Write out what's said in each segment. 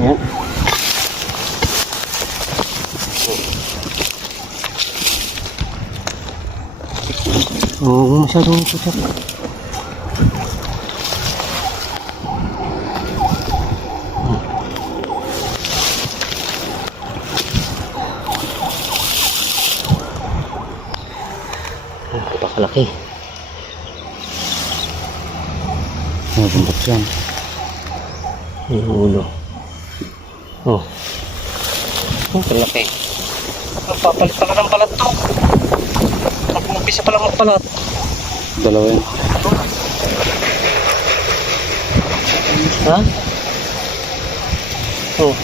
Ayan. Oo, masyadong pusak. Napakalaki. Bundok yan. Yung ulo. Oh. Oh, kalaki. Papalit pala ng balat to. Nag-umpisa pala magpalat. Dalawa yan. Ha? Oh.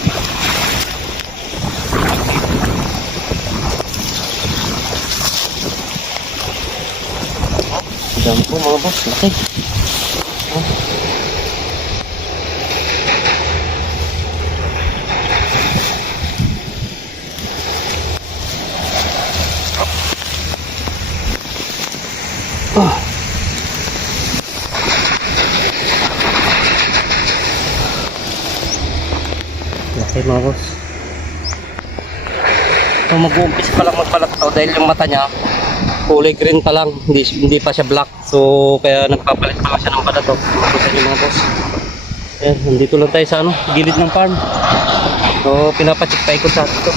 Dami po mga boss. Laki. Oh. Oh. Laki mga boss. So, mag-uumpisa pa lang magpalat to dahil yung mata niya kulay green pa lang, hindi pa siya black. So kaya nagpapalit pa lang siya ng balat to. Mabusan yung mga boss. Ayan, nandito lang tayo sa gilid ng farm. So pinapacheck pa ikot sa atin to.